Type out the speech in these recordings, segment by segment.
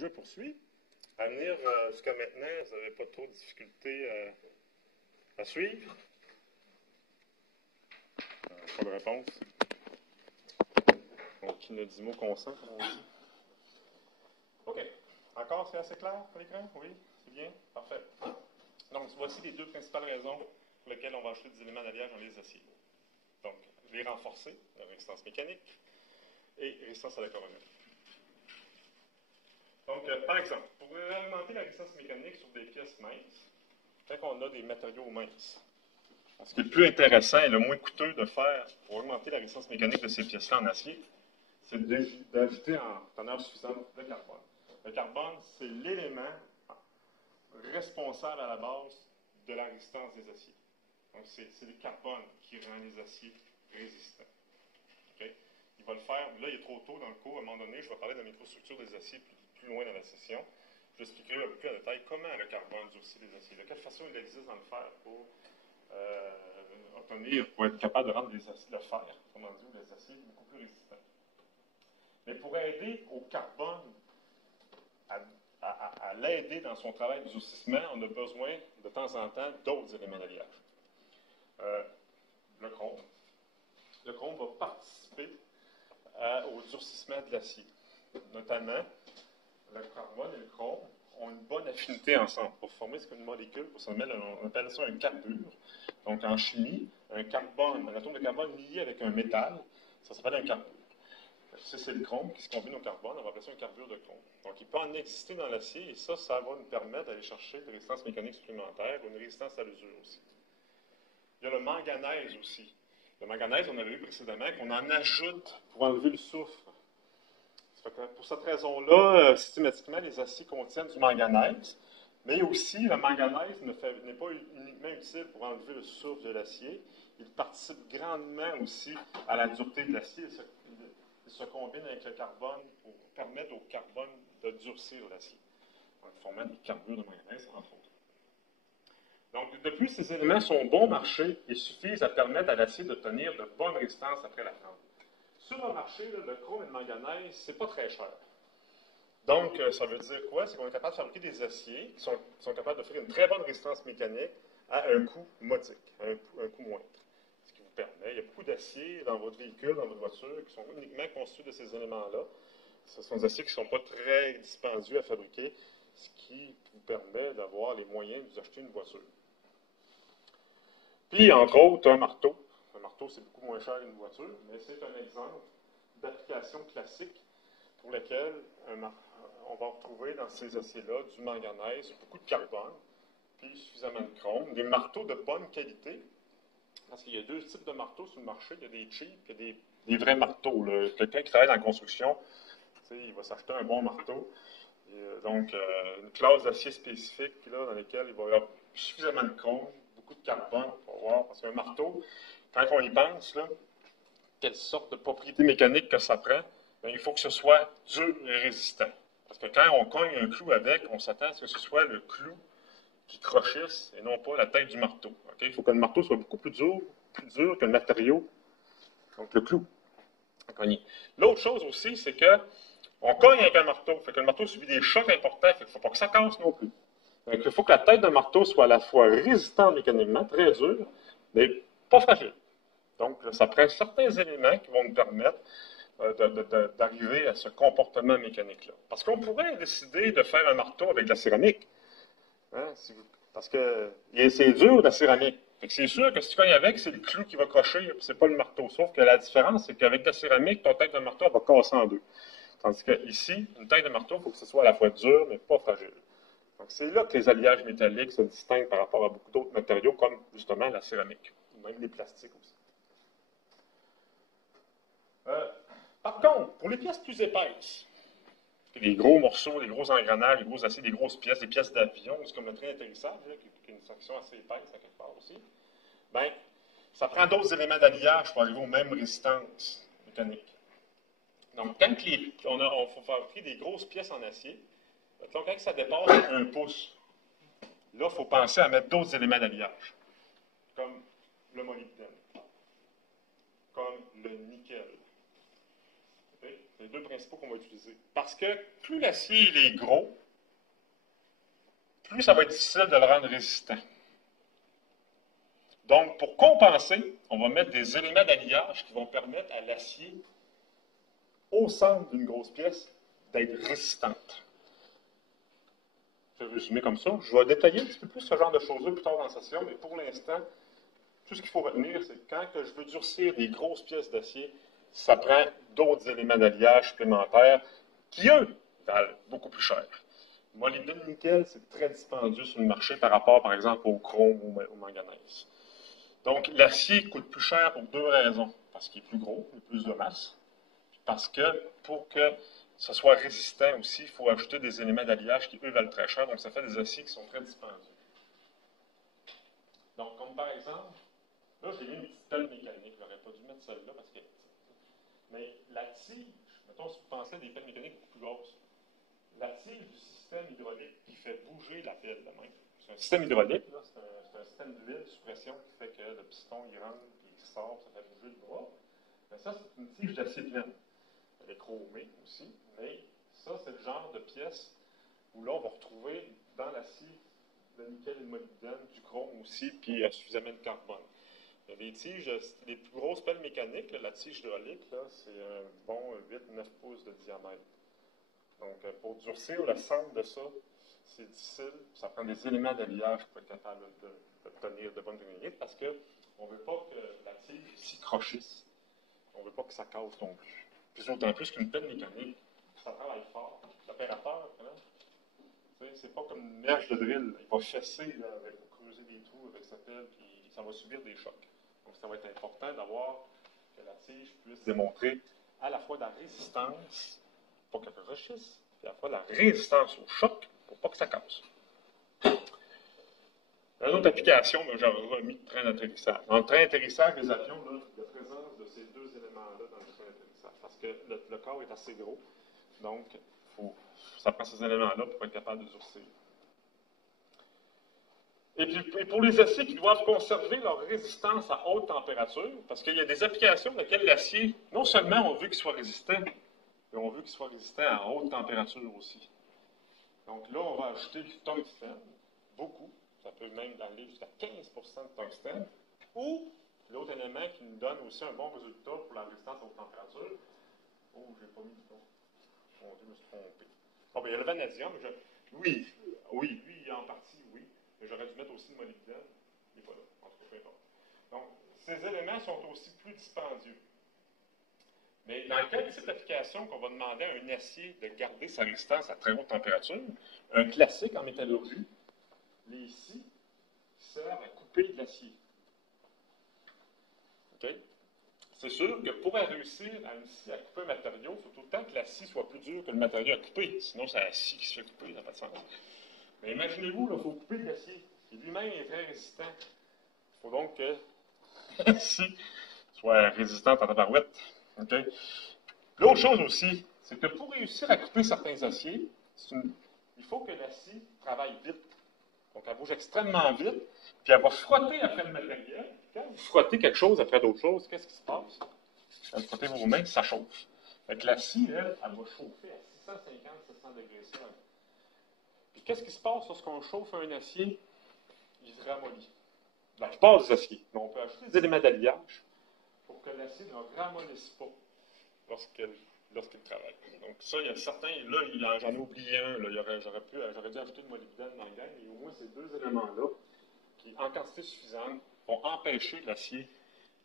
Je poursuis. À venir, jusqu'à maintenant, vous n'avez pas trop de difficultés à suivre? Pas de réponse. Donc, qui ne dit mot consent, comme on dit. OK. Encore, c'est assez clair pour l'écran? Oui? C'est bien? Parfait. Donc, voici les deux principales raisons pour lesquelles on va ajouter des éléments d'alliage dans les aciers. Donc, les renforcer, la résistance mécanique, et résistance à la corrosion. Donc, par exemple, pour augmenter la résistance mécanique sur des pièces minces, quand on a des matériaux minces, ce qui est le plus intéressant et le moins coûteux de faire pour augmenter la résistance mécanique de ces pièces-là en acier, c'est d'ajouter en teneur suffisante le carbone. Le carbone, c'est l'élément responsable à la base de la résistance des aciers. Donc, c'est le carbone qui rend les aciers résistants. Okay? Il va le faire, là, il est trop tôt dans le cours. À un moment donné, je vais parler de la microstructure des aciers plus loin dans la session. Je vais expliquer un peu plus en détail comment le carbone durcit les aciers. De quelle façon il existe dans le fer pour pour être capable de rendre le fer, comment dire, les aciers beaucoup plus résistants. Mais pour aider au carbone à l'aider dans son travail de durcissement, on a besoin de temps en temps d'autres éléments d'alliage. Le chrome. Le chrome va participer au durcissement de l'acier. Notamment, le carbone et le chrome ont une bonne affinité ensemble pour former ce qu'une molécule, on appelle ça un carbure. Donc en chimie, un atome de carbone lié avec un métal, ça s'appelle un carbure. Ça, c'est le chrome qui se combine au carbone, on va appeler ça un carbure de chrome. Donc il peut en exister dans l'acier et ça va nous permettre d'aller chercher des résistances mécaniques supplémentaires ou une résistance à l'usure aussi. Il y a le manganèse aussi. Le manganèse, on avait vu précédemment qu'on en ajoute pour enlever le soufre. Pour cette raison-là, systématiquement, les aciers contiennent du manganèse, mais aussi le manganèse n'est pas uniquement utile pour enlever le soufre de l'acier, il participe grandement aussi à la dureté de l'acier. Il se combine avec le carbone pour permettre au carbone de durcir l'acier, en formant des carbures de manganèse, entre autres. Donc, de plus, ces éléments sont bon marché et suffisent à permettre à l'acier d'obtenir de bonnes résistances après la flamme. Sur le marché, le chrome et le manganèse, c'est pas très cher. Donc, ça veut dire quoi? C'est qu'on est capable de fabriquer des aciers qui sont capables d'offrir une très bonne résistance mécanique à un coût modique, un coût moindre. Ce qui vous permet, il y a beaucoup d'aciers dans votre véhicule, dans votre voiture, qui sont uniquement conçus de ces éléments-là. Ce sont des aciers qui ne sont pas très dispendieux à fabriquer, ce qui vous permet d'avoir les moyens de vous acheter une voiture. Puis, entre autres, un marteau. Un marteau, c'est beaucoup moins cher qu'une voiture, mais c'est un exemple d'application classique pour lequel on va retrouver dans ces aciers-là du manganèse, beaucoup de carbone, puis suffisamment de chrome, des marteaux de bonne qualité, parce qu'il y a deux types de marteaux sur le marché, il y a des cheap et des vrais marteaux. Quelqu'un qui travaille dans la construction, il va s'acheter un bon marteau, donc une classe d'acier spécifique, puis là, dans laquelle il va y avoir suffisamment de chrome, beaucoup de carbone, pour voir, parce qu'un marteau, quand on y pense, là, quelle sorte de propriété mécanique que ça prend, bien, il faut que ce soit dur et résistant. Parce que quand on cogne un clou avec, on s'attend à ce que ce soit le clou qui crochisse et non pas la tête du marteau. Okay? Il faut que le marteau soit beaucoup plus dur que le matériau, donc le clou à cogner. L'autre chose aussi, c'est qu'on cogne avec un marteau. Fait que le marteau subit des chocs importants. Il ne faut pas que ça casse non plus. Donc, il faut que la tête d'un marteau soit à la fois résistante mécaniquement, très dure, mais pas fragile. Donc, ça prend certains éléments qui vont nous permettre d'arriver à ce comportement mécanique-là. Parce qu'on pourrait décider de faire un marteau avec de la céramique. Hein, parce que c'est dur, la céramique. C'est sûr que si tu cognes avec, c'est le clou qui va crocher, c'est pas le marteau. Sauf que la différence, c'est qu'avec de la céramique, ton tête de marteau va casser en deux. Tandis qu'ici, une tête de marteau, il faut que ce soit à la fois dur, mais pas fragile. Donc, c'est là que les alliages métalliques se distinguent par rapport à beaucoup d'autres matériaux, comme justement la céramique, ou même les plastiques aussi. Par contre, pour les pièces plus épaisses, les gros morceaux, les gros engrenages, les gros aciers, les grosses pièces, les pièces d'avion, c'est comme le train d'atterrissage, qui est une section assez épaisse à quelque part aussi, bien, ça prend d'autres éléments d'alliage pour arriver aux mêmes résistances mécaniques. Donc, quand on faut fabriquer des grosses pièces en acier, donc quand ça dépasse 1 pouce, là, il faut penser à mettre d'autres éléments d'alliage, comme le molybdène, comme le nickel. Okay? C'est les deux principaux qu'on va utiliser. Parce que plus l'acier il est gros, plus ça va être difficile de le rendre résistant. Donc, pour compenser, on va mettre des éléments d'alliage qui vont permettre à l'acier, au centre d'une grosse pièce, d'être résistante. Je vais résumer comme ça. Je vais détailler un petit peu plus ce genre de choses-là plus tard dans la session, mais pour l'instant, tout ce qu'il faut retenir, c'est que quand je veux durcir des grosses pièces d'acier, ça prend d'autres éléments d'alliage supplémentaires qui, eux, valent beaucoup plus cher. Molybdène nickel, c'est très dispendieux sur le marché par rapport, par exemple, au chrome ou au manganèse. Donc, l'acier coûte plus cher pour deux raisons. Parce qu'il est plus gros, il a plus de masse. Parce que pour que ce soit résistant aussi, il faut ajouter des éléments d'alliage qui, eux, valent très cher. Donc, ça fait des aciers qui sont très dispendieux. Donc, comme par exemple, là, j'ai mis une petite pelle mécanique. Je n'aurais pas dû mettre celle-là parce que. Mais la tige, mettons, si vous pensez à des pelles mécaniques beaucoup plus grosses, la tige du système hydraulique qui fait bouger la pelle de même. C'est un système hydraulique, c'est un système d'huile sous pression qui fait que le piston il rentre et il sort, ça fait bouger le bras. Mais ça, c'est une tige d'acier pleine. Elle est chromée aussi, mais ça, c'est le genre de pièce où là, on va retrouver dans l'acier le nickel et le molybdène, du chrome aussi, puis suffisamment de carbone. Les tiges, les plus grosses pelles mécaniques, la tige hydraulique, c'est un bon 8-9 pouces de diamètre. Donc, pour durcir le centre de ça, c'est difficile. Ça prend des éléments d'alliage pour être capable d'obtenir de bonnes techniques parce qu'on ne veut pas que la tige s'y crochisse. On ne veut pas que ça casse non plus. Puis d'autant plus qu'une pelle mécanique, ça travaille fort. L'opérateur, c'est pas comme une mèche de drill. Il va chasser, pour creuser des trous avec sa pelle, puis ça va subir des chocs. Donc, ça va être important d'avoir que la tige puisse démontrer à la fois de la résistance, pour qu'elle rechisse, puis à la fois de la résistance au choc, pour pas que ça casse. Une autre application, j'aurais remis le train d'atterrissage. Dans le train d'atterrissage des avions, là, il y a présence de ces deux éléments-là dans le train d'atterrissage, parce que le corps est assez gros, donc ça prend ces éléments-là pour être capable de durcir. Et puis, pour les aciers qui doivent conserver leur résistance à haute température, parce qu'il y a des applications dans lesquelles l'acier, non seulement on veut qu'il soit résistant, mais on veut qu'il soit résistant à haute température aussi. Donc là, on va ajouter du tungstène, beaucoup, ça peut même aller jusqu'à 15% de tungstène, ou l'autre élément qui nous donne aussi un bon résultat pour la résistance à haute température. Oh, j'ai pas mis de nom. Mon Dieu, je me suis trompé. Bon, il y a le vanadium. Oui, lui, en partie, oui. Mais j'aurais dû mettre aussi le molybdène. Il n'est pas là. En tout cas, peu importe. Donc, ces éléments sont aussi plus dispendieux. Mais dans quel type d'application qu'on va demander à un acier de garder sa résistance à très haute température, un classique en métallurgie, les scies servent à couper de l'acier. OK? C'est sûr que pour réussir à couper un matériau, il faut tout le temps que la scie soit plus dure que le matériau à couper. Sinon, c'est la scie qui se fait couper, ça n'a pas de sens. Mais imaginez-vous, il faut couper de l'acier, qui lui-même est très résistant. Il faut donc que la scie soit résistante en tabarouette. Okay? L'autre chose aussi, c'est que pour réussir à couper certains aciers, il faut que la scie travaille vite. Donc, elle bouge extrêmement vite, puis elle va frotter après le matériel. Quand vous frottez quelque chose après d'autres choses, qu'est-ce qui se passe? Quand vous frottez vos mains, ça chauffe. Fait la scie, elle va chauffer à 650-700 degrés C. Puis qu'est-ce qui se passe lorsqu'on chauffe un acier? Il se ramollit. La plupart des aciers. Mais on peut ajouter des éléments d'alliage pour que l'acier ne ramollisse pas lorsqu'il travaille. Donc ça, il y a certains, là, j'en ai oublié un, j'aurais dû ajouter le molybdène dans le gang, mais au moins ces deux éléments-là, qui, en quantité suffisante, vont empêcher l'acier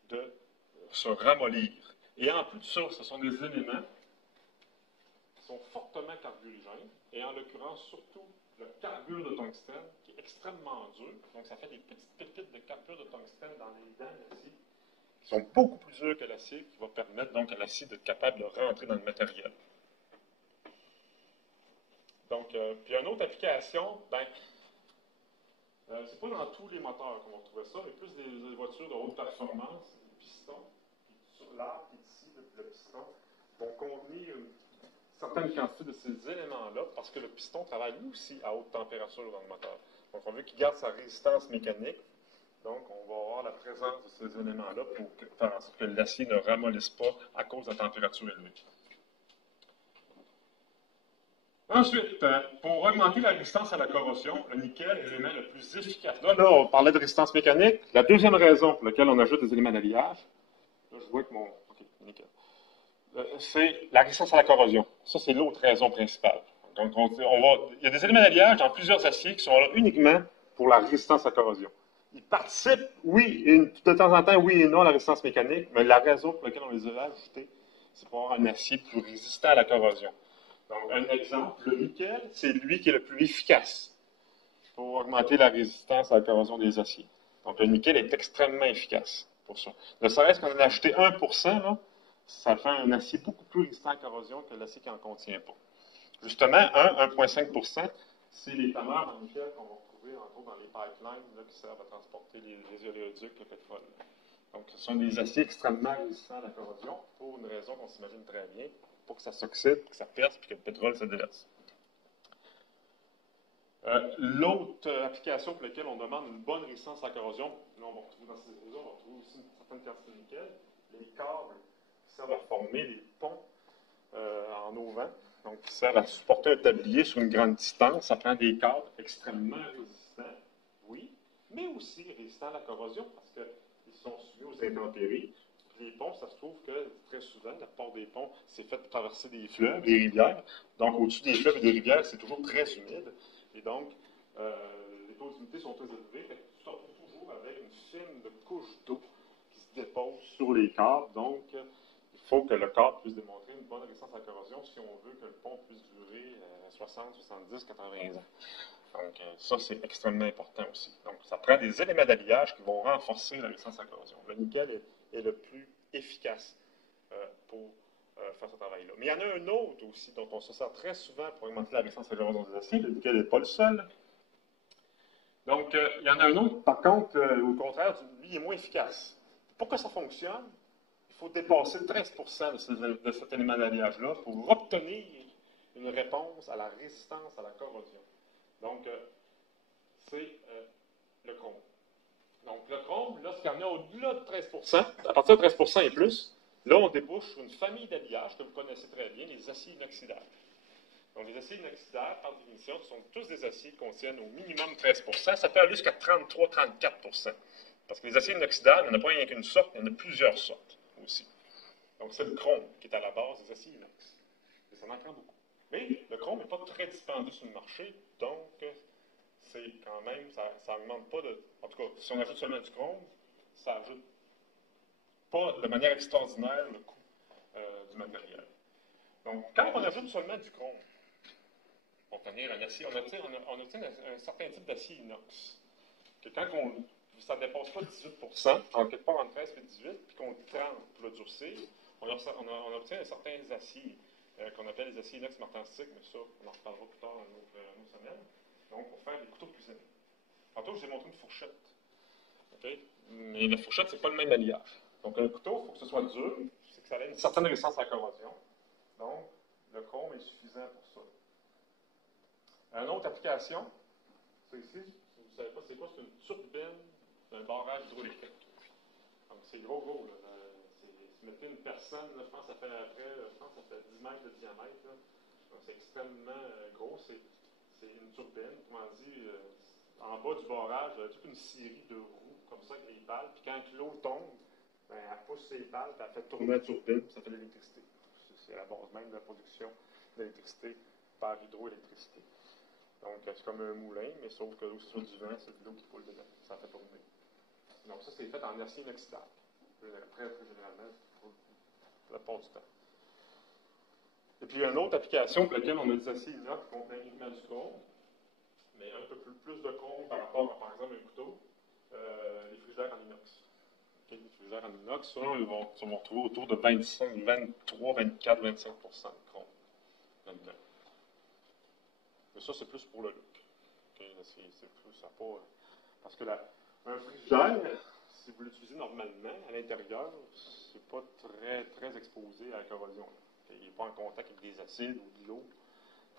de se ramollir. Et en plus de ça, ce sont des éléments qui sont fortement carburigènes, et en l'occurrence, surtout le carbure de tungstène, qui est extrêmement dur. Donc ça fait des petites pépites de carbure de tungstène dans les dents de l'acier, qui sont beaucoup plus durs que l'acier, qui va permettre donc à l'acier d'être capable de rentrer dans le matériel. Donc, puis une autre application, c'est pas dans tous les moteurs qu'on va retrouver ça, mais plus des voitures de haute performance, des pistons, puis sur l'arbre qui est ici, le piston, vont contenir une certaine quantité de ces éléments-là, parce que le piston travaille aussi à haute température dans le moteur. Donc, on veut qu'il garde sa résistance mécanique. Donc, on va avoir la présence de ces éléments-là pour faire en sorte que l'acier ne ramollisse pas à cause de la température élevée. Ensuite, pour augmenter la résistance à la corrosion, le nickel est l'élément le plus efficace. Là, on parlait de résistance mécanique. La deuxième raison pour laquelle on ajoute des éléments d'alliage, là, je vois que mon. OK, nickel. C'est la résistance à la corrosion. Ça, c'est l'autre raison principale. Donc, il y a des éléments d'alliage dans plusieurs aciers qui sont là uniquement pour la résistance à la corrosion. Ils participent, oui, de temps en temps, oui et non, à la résistance mécanique, mais la raison pour laquelle on les a ajoutés, c'est pour avoir un acier plus résistant à la corrosion. Donc, un exemple, le nickel, c'est lui qui est le plus efficace pour augmenter la résistance à la corrosion des aciers. Donc, le nickel est extrêmement efficace pour ça. Ne serait-ce qu'on en a ajouté 1%, là, ça fait un acier beaucoup plus résistant à la corrosion que l'acier qui n'en contient pas. Justement, 1,5%, c'est les tameurs en nickel qu'on va retrouver, entre autres, dans les pipelines là, qui servent à transporter les oléoducs, le pétrole. Donc, ce sont des aciers extrêmement résistants à la corrosion, pour une raison qu'on s'imagine très bien, pour que ça s'oxyde, que ça perce, puis que le pétrole se déverse. L'autre application pour laquelle on demande une bonne résistance à la corrosion, là, on va retrouver dans ces réseaux, on va retrouver aussi une certaine quantité de nickel, les câbles qui servent à former les ponts en auvent, donc qui servent à supporter un tablier sur une grande distance. Ça prend des câbles extrêmement résistants, oui, mais aussi résistants à la corrosion parce qu'ils sont soumis aux intempéries. Puis les ponts, ça se trouve que très souvent, la plupart des ponts, c'est fait pour traverser des fleuves, des rivières. Donc, au-dessus des fleuves et des rivières, c'est toujours très humide. Et donc, les taux d'humidité sont très élevés. Fait que tu te retrouves toujours avec une fine couche d'eau qui se dépose sur les câbles. Donc, il faut que le câble puisse démontrer une bonne résistance à la corrosion si on veut que le pont puisse durer 60, 70, 80 ans. Donc, ça, c'est extrêmement important aussi. Donc, ça prend des éléments d'alliage qui vont renforcer la résistance à la corrosion. Le nickel est le plus efficace pour faire ce travail-là. Mais il y en a un autre aussi dont on se sert très souvent pour augmenter la résistance à la corrosion des aciers. Le nickel n'est pas le seul. Donc, il y en a un autre, par contre, au contraire, lui est moins efficace. Pour que ça fonctionne, il faut dépasser 13% de cet élément d'alliage-là pour obtenir une réponse à la résistance à la corrosion. Donc, c'est le chrome. Donc, le chrome, lorsqu'il y en a au-delà de 13%, à partir de 13% et plus, là, on débouche sur une famille d'alliages que vous connaissez très bien, les aciers inoxydables. Donc, les aciers inoxydables, par définition, ce sont tous des aciers qui contiennent au minimum 13%. Ça peut aller jusqu'à 33-34%. Parce que les aciers inoxydables, il n'y en a pas rien qu'une sorte, il y en a plusieurs sortes aussi. Donc, c'est le chrome qui est à la base des aciers inox. Et ça en prend beaucoup. Mais le chrome n'est pas très dispendieux sur le marché, donc c'est quand même, ça augmente pas de. En tout cas, si on ajoute seulement du chrome, ça ajoute pas de manière extraordinaire le coût du matériel. Donc, quand on ajoute seulement du chrome, pour obtenir un acier, on obtient un certain type d'acier inox. Que quand ça ne dépasse pas 18%, en quelque part entre 13 et 18, puis qu'on trempe pour le durcir, on obtient un certain acier qu'on appelle les aciers inox martensiques, mais ça, on en reparlera plus tard dans nos semaines. Donc, pour faire des couteaux de cuisine. Tantôt, je vous ai montré une fourchette. Okay? Mais la fourchette, c'est pas le même alliage. Donc, un couteau, il faut que ce soit dur, c'est que ça ait une certaine résistance à la corrosion. Donc, le chrome est suffisant pour ça. Une autre application, c'est ici, si vous ne savez pas c'est quoi, c'est une turbine d'un barrage hydraulique. Donc, c'est gros. Si vous mettez une personne, là, je pense que ça fait 10 mètres de diamètre. Là. Donc, c'est extrêmement gros. C'est une turbine. Comment dire, en bas du barrage, il y a toute une série de roues, comme ça, avec des pales. Puis quand l'eau tombe, ben, elle pousse ses pales, puis elle fait tourner la turbine, puis ça fait de l'électricité. C'est à la base même de la production d'électricité par hydroélectricité. Donc, c'est comme un moulin, mais sauf que sur du vent, c'est de l'eau qui coule dedans. Ça fait tourner. Donc, ça, c'est fait en acier inoxydable. Très généralement, la plupart du temps. Et puis, une autre application pour laquelle on a des aciers inox qui contiennent uniquement du chrome, mais un peu plus de chrome par rapport à, par exemple, un couteau, les frigidaires en inox. Okay, les frigidaires en inox, ça, ils vont retrouver autour de 25, 23, 24, 25% de chrome là-dedans. Mais ça, c'est plus pour le look. Okay, c'est plus, ça pas. Parce que un frigidaire, si vous l'utilisez normalement, à l'intérieur, c'est pas très exposé à la corrosion. Il n'est pas en contact avec des acides ou de l'eau.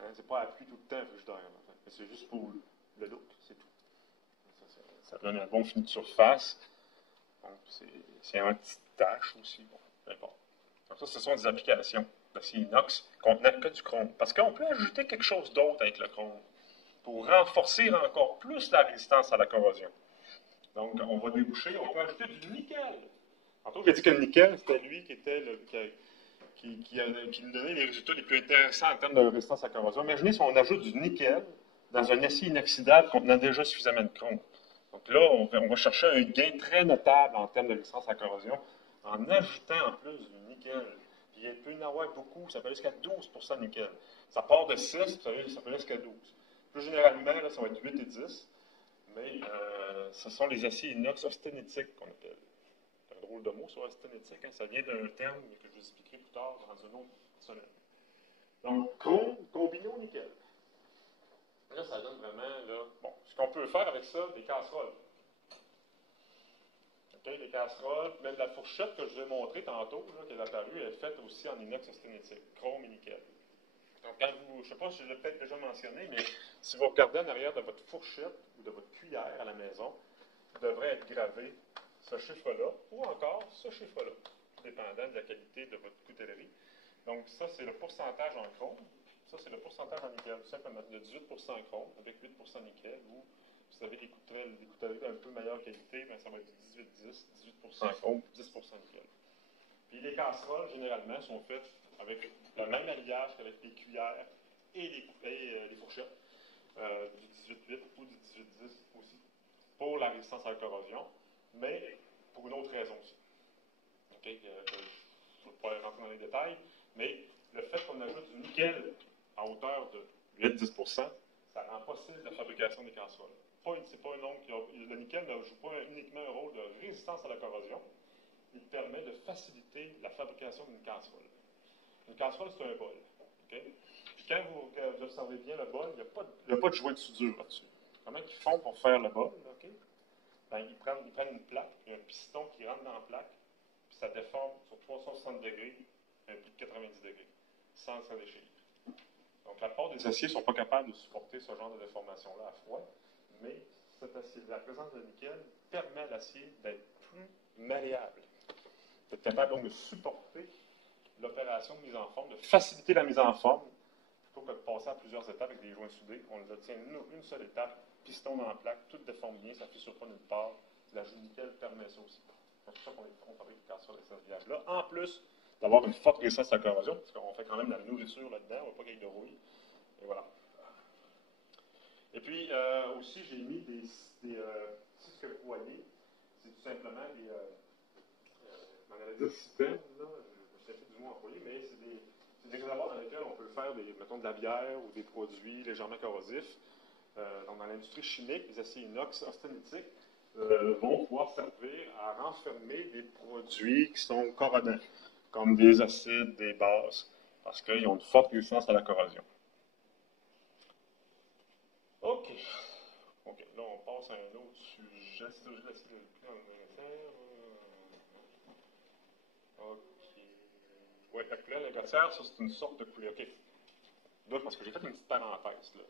Hein, c'est pas à pluie tout le temps, un frigidaire. Mais c'est juste pour le look, c'est tout. Ça donne un bon fini de surface. Donc, c'est anti-tache aussi. Bon, peu importe. Donc, ça, ce sont des applications d'acier inox contenant que du chrome. Parce qu'on peut ajouter quelque chose d'autre avec le chrome pour renforcer encore plus la résistance à la corrosion. Donc, on va déboucher, on peut ajouter du nickel. Tantôt, j'ai dit que le nickel, c'était lui qui était qui nous donnait les résultats les plus intéressants en termes de résistance à la corrosion. Imaginez si on ajoute du nickel dans un acier inoxydable contenant déjà suffisamment de chrome. Donc là, on va chercher un gain très notable en termes de résistance à la corrosion en ajoutant en plus du nickel. Puis il peut y en avoir beaucoup, ça peut aller jusqu'à 12 de nickel. Ça part de 6, ça peut aller jusqu'à 12. Plus généralement, là, ça va être 8 et 10, mais ce sont les aciers inox austénétiques qu'on appelle. C'est un drôle de mot sur austénétique, hein? Ça vient d'un terme que je vous expliquerai plus tard dans un autre semaine. Donc, chrome, combinons nickel. Là, ça donne vraiment, là, bon, ce qu'on peut faire avec ça, des casseroles. Okay, les casseroles, même la fourchette que je vous ai montrée tantôt, là, qui est apparue, elle est faite aussi en inox austénétique, chrome et nickel. Donc, quand vous, je ne sais pas si je l'ai peut-être déjà mentionné, mais si vous regardez en arrière de votre fourchette ou de votre cuillère à la maison, devrait être gravé ce chiffre-là ou encore ce chiffre-là, dépendant de la qualité de votre coutellerie. Donc, ça, c'est le pourcentage en chrome. Ça, c'est le pourcentage en nickel. Tout simplement, de 18% en chrome avec 8% nickel. Ou, si vous avez des coutelleries d'un peu meilleure qualité, bien, ça va être du 18-10, 18% chrome, 10% nickel. Puis les casseroles, généralement, sont faites avec le même alliage qu'avec les cuillères et les fourchettes, du 18-8 ou du 18-10 aussi, pour la résistance à la corrosion, mais pour une autre raison aussi. Okay? Je ne vais pas rentrer dans les détails, mais le fait qu'on ajoute du nickel à hauteur de 8-10%, ça rend possible la fabrication des casseroles. C'est pas un nombre le nickel ne joue pas uniquement un rôle de résistance à la corrosion, il permet de faciliter la fabrication d'une casserole. Une casserole, c'est un bol. Okay? Puis quand vous observez bien le bol, il n'y a pas de joint de soudure là-dessus. Comment ils font pour faire le bol? Okay? Ben, ils prennent une plaque, il y a un piston qui rentre dans la plaque, puis ça déforme sur 360 degrés, un plus de 90 degrés, sans se déchirer. Donc la plupart des aciers ne sont pas capables de supporter ce genre de déformation-là à froid, mais la présence de nickel permet à l'acier d'être plus malléable, d'être capable donc de supporter l'opération de mise en forme, de faciliter la mise en forme, plutôt que de passer à plusieurs étapes avec des joints soudés. On le tient une seule étape, piston dans la plaque, tout déforme bien, ça ne fissure pas nulle part. L'ajout de nickel permet ça aussi. C'est pour ça qu'on fabrique des casseroles avec ce gaz-là. En plus d'avoir une forte résistance à la corrosion, parce qu'on fait quand même de la nourriture là-dedans, on ne va pas qu'il y ait de rouille. Et voilà. Et puis, aussi, j'ai mis ce que vous voyez, c'est tout simplement des, on allait dire systèmes, là, je me suis du mot employé, mais c'est des réservoirs dans lesquels on peut faire, mettons, de la bière ou des produits légèrement corrosifs. Donc, dans l'industrie chimique, les aciers inox austénétiques vont pouvoir servir à renfermer des produits qui sont corrodants, comme des acides, des bases, parce qu'ils ont une forte résistance à la corrosion. OK. OK, là, on passe à un autre sujet. C'est toujours l'acide OK. Oui, la couleur légatière, ça, c'est une sorte de couleur. OK. Là, parce que j'ai fait une petite parenthèse, là.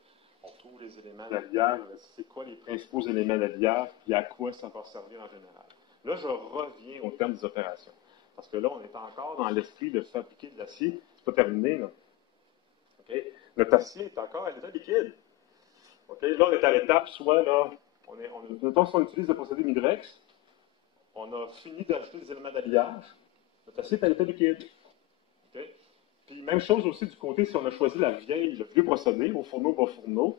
On trouve les éléments d'alliage. C'est quoi les principaux éléments d'alliage et à quoi ça va servir en général. Là, je reviens au terme des opérations. Parce que là, on est encore dans l'esprit de fabriquer de l'acier. C'est pas terminé, là. OK? Notre acier est encore à l'état liquide. Okay? Là, on est à l'étape, soit là, mettons, si on utilise le procédé Midrex, on a fini d'ajouter des éléments d'alliage. Notre acier est à l'état liquide. Okay? Puis, même chose aussi du côté, si on a choisi le vieux procédé, au fourneau, bas fourneau,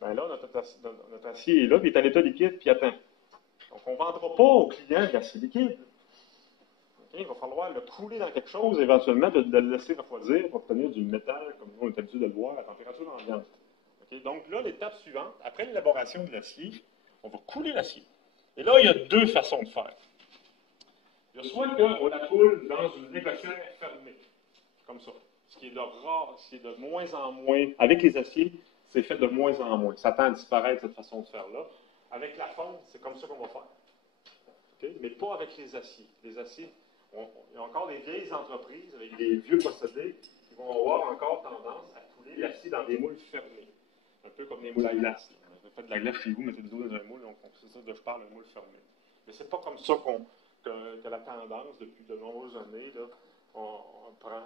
bien là, notre acier est là, puis il est à l'état liquide, puis attend. Donc, on ne vendra pas au client de l'acier liquide. Okay? Il va falloir le couler dans quelque chose, éventuellement, de le laisser refroidir pour obtenir du métal, comme nous, on est habitué de le voir, à température ambiante. Okay? Donc là, l'étape suivante, après l'élaboration de l'acier, on va couler l'acier. Et là, il y a deux façons de faire. Il y a soit qu'on la coule dans une négocière fermée, comme ça, ce qui est de rare, ce qui est de moins en moins. Avec les aciers, c'est fait de moins en moins. Ça tend à disparaître, cette façon de faire-là. Avec la fonte, c'est comme ça qu'on va faire. Okay? Mais pas avec les aciers. Les aciers, il y a encore des vieilles entreprises avec des vieux procédés qui vont avoir encore tendance à couler l'acier dans des moules fermés. Un peu comme des moules à glace. Vous faites de la glace chez vous, mettez de l'eau dans un moule, donc c'est ça dont je parle, un moule fermé. Mais c'est pas comme ça que la tendance, depuis de nombreuses années, là, on prend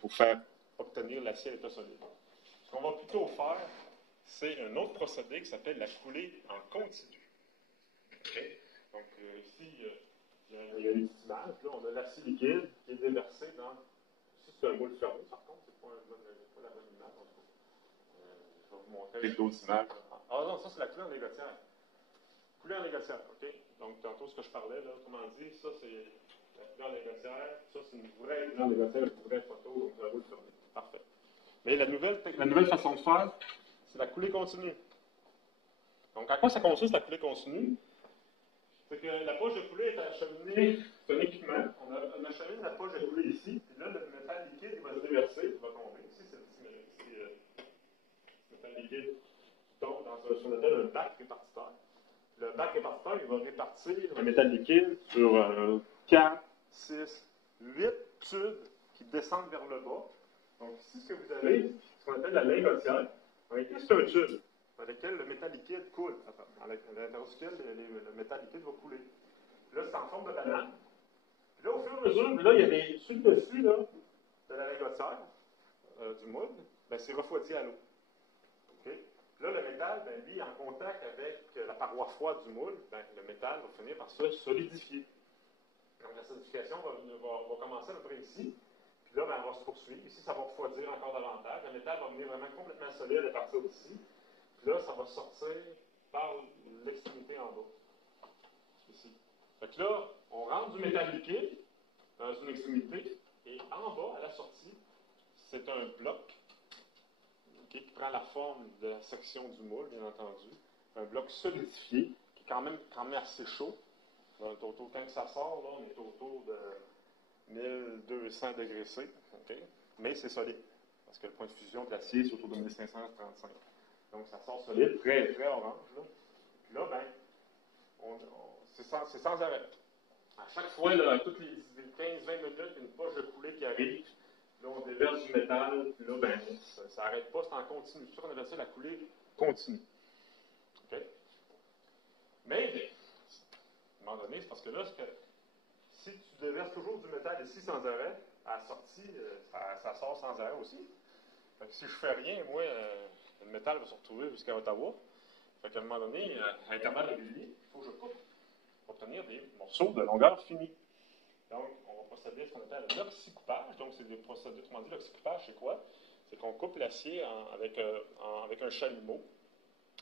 pour faire obtenir l'acier à l'état solide. Ce qu'on va plutôt faire, c'est un autre procédé qui s'appelle la coulée en continu. Okay? Donc, ici, il y a une petite image. Là, on a l'acier liquide qui est déversé dans. Ici, c'est un moule fermé, par contre, c'est pas la bonne image. Je vais vous montrer avec d'autres images. Ah non, ça, c'est la coulée en négociaire. Coulée en négociaire, OK? Donc, tantôt, ce que je parlais, là, autrement dit, ça, c'est la coulée en négociaire. Ça, c'est une vraie coulée en négociaire, une vraie photo, donc un moule fermé. Parfait. Mais la nouvelle façon de faire, c'est la coulée continue. Donc, à quoi ça consiste la coulée continue? C'est que la poche de coulée est acheminée, c'est un équipement. On achemine la poche de coulée ici, puis là, le métal liquide va se déverser, il va tomber. Ici, c'est le petit métal liquide qui tombe dans ce qu'on appelle un bac répartiteur. Le bac répartiteur, il va répartir le métal liquide sur 4, 6, 8 tubes qui descendent vers le bas. Donc, ici, ce que vous avez, ce qu'on appelle la lingotière. Ici, c'est un tube dans lequel le métal liquide coule, à l'intérieur duquel le métal liquide va couler. Puis là, c'est en forme de banane. Puis là, au fur et à mesure, là, il y a des sur le dessus là, de la lingotière du moule, ben, c'est refroidi à l'eau. Okay? Puis là, le métal, ben, lui, en contact avec la paroi froide du moule, ben, le métal va finir par se solidifier. Donc, la solidification va commencer à peu près ici. Puis là, ben, elle va se poursuivre. Ici, ça va refroidir encore davantage. Le métal va venir vraiment complètement solide à partir d'ici. Puis là, ça va sortir par l'extrémité en bas. Ici. Fait que là, on rentre du métal liquide dans une extrémité. Et en bas, à la sortie, c'est un bloc qui prend la forme de la section du moule, bien entendu. Un bloc solidifié, qui est quand même assez chaud. Quand ça sort, là, on est autour de 1200 degrés C. Okay? Mais c'est solide. Parce que le point de fusion de l'acier, c'est autour de 1535. Donc, ça sort solide, très, très orange. Là. Puis là, ben, c'est sans arrêt. À chaque fois, là, à toutes les 15-20 minutes, il y a une poche de coulée qui arrive. Là, on déverse du métal. Puis là, ben, ça n'arrête pas, c'est en continu. C'est sûr qu'on appelle ça la coulée continue. Okay? Mais, à un moment donné, c'est parce que là, si tu déverses toujours du métal ici sans arrêt, à la sortie, ça sort sans arrêt aussi. Fait que si je fais rien, moi, le métal va se retrouver jusqu'à Ottawa. Fait qu'à un moment donné, à intervalles réguliers, il faut que je coupe pour obtenir des morceaux de longueur finie. Donc, on va procéder à ce qu'on appelle l'oxycoupage. Donc, c'est des procédés, autrement dit, l'oxycoupage, c'est quoi? C'est qu'on coupe l'acier avec un chalumeau,